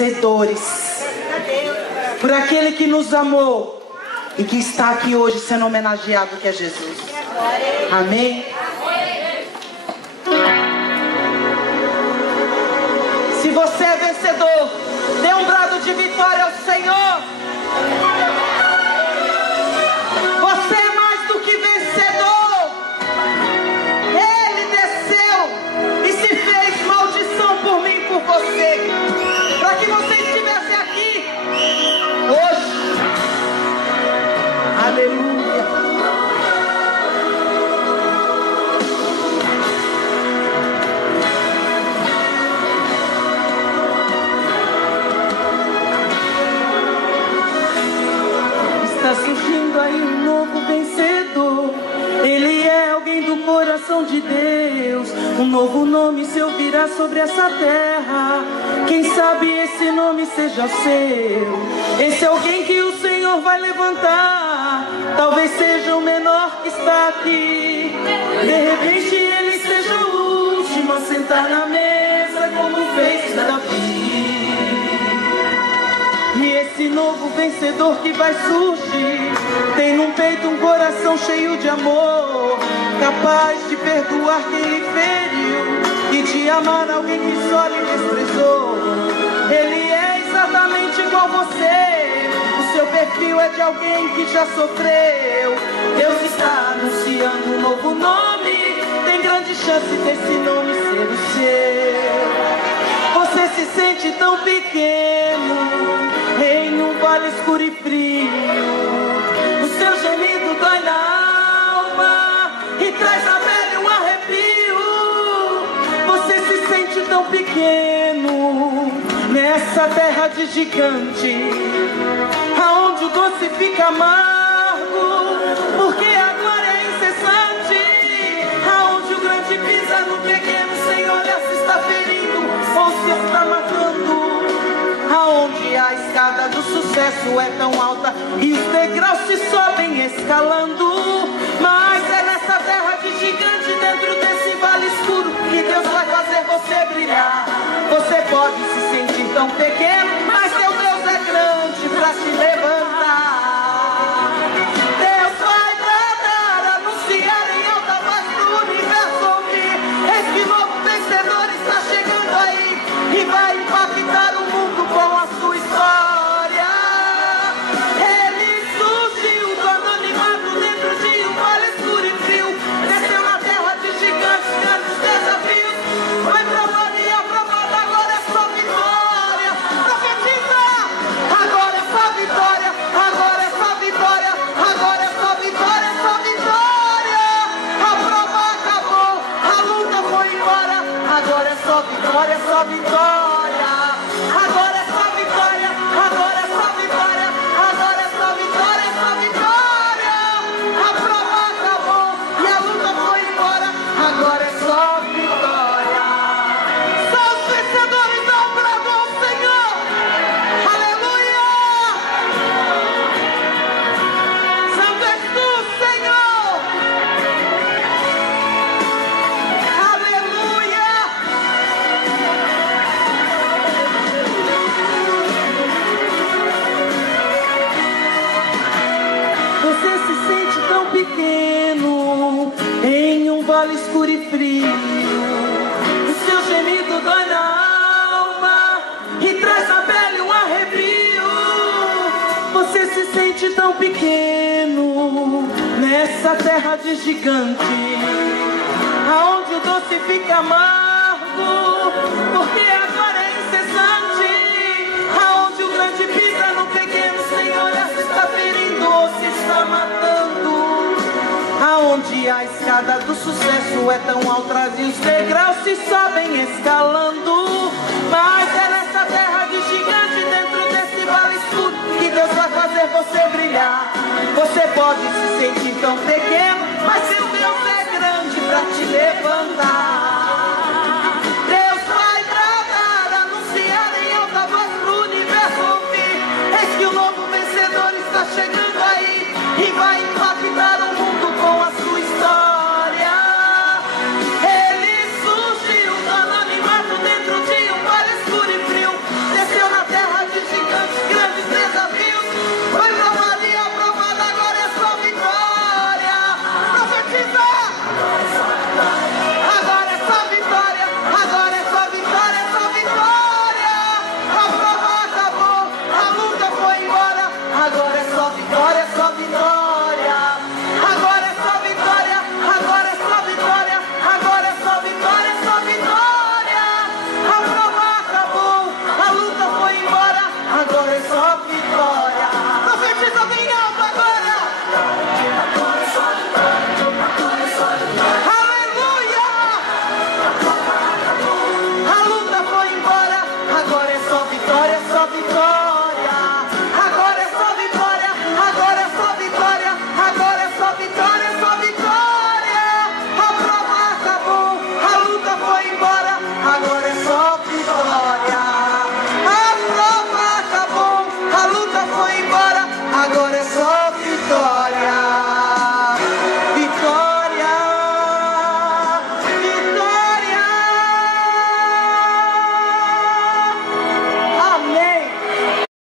vencedores. Por aquele que nos amou e que está aqui hoje sendo homenageado, que é Jesus. Amém? Se você é vencedor, dê um brado de vitória ao Senhor. Você é mais do que vencedor. Ele desceu e se fez maldição por mim e por você, para que você estivesse aqui hoje. Aleluia. Está surgindo aí um novo vencedor. Ele é alguém do coração de Deus. Um novo nome se ouvirá sobre essa terra. Quem sabe esse nome seja o seu. Esse é alguém que o Senhor vai levantar. Talvez seja o menor que está aqui. De repente ele seja o último a sentar na mesa, como fez Davi. E esse novo vencedor que vai surgir tem no peito um coração cheio de amor, capaz de perdoar quem lhe feriu e de amar alguém que só lhe desprezou. Ele é exatamente igual você. O seu perfil é de alguém que já sofreu. Deus está anunciando um novo nome. Tem grande chance desse nome ser o seu. Você se sente tão pequeno em um vale escuro e frio. O seu gemido dói na alma e traz à pele um arrepio. Você se sente tão pequeno nessa terra de gigante, aonde o doce fica amargo, porque a glória é incessante. Aonde o grande pisa no pequeno, sem olhar se está ferindo ou se está matando. Aonde a escada do sucesso é tão alta e os degraus se sobem escalando. Mas é nessa terra de gigante, dentro desse vale escuro, que Deus vai fazer você brilhar. Você pode se sentir tão pequeno, mas seu Deus é grande pra te levantar. Deus vai bradar, anunciar em alta voz pro universo ouvir. Eis que o novo vencedor está chegando aí e vai impactar o mundo com a sua história. Ele surgiu do anonimato dentro de um vale escuro e frio. Desceu na terra de gigantes, grandes desafios. Foi provando e aprovando, agora é só vitória. Profetiza! Agora é só vitória, agora é só vitória, agora é só vitória, é só vitória. A prova acabou, a luta foi embora. Agora é só vitória, é só vitória. Agora é só vitória, agora é só vitória, agora é só vitória, é só vitória. A prova acabou e a luta foi embora. Agora é só vitória. Só os vencedores dão brado ao Senhor. Aleluia! Santo és tu, Senhor. Aleluia! Você se sente tão pequeno em um vale escuro e frio. O seu gemido dói na alma e traz na pele um arrepio. Você se sente tão pequeno nessa terra de gigante, aonde o doce fica amargo, porque agora é incessante. Aonde o grande pisa no pequeno, sem olhar se está ferindo ou se está matando. Aonde a escada do sucesso é tão alta e os degraus se sobem escalando. Mas é nessa terra de gigante, dentro desse vale escuro, que Deus vai fazer você brilhar. Você pode se sentir tão pequeno, mas seu Deus é grande pra te levantar. Deus vai bradar, anunciar em alta voz pro universo ouvir. Eis que o novo vencedor está chegando.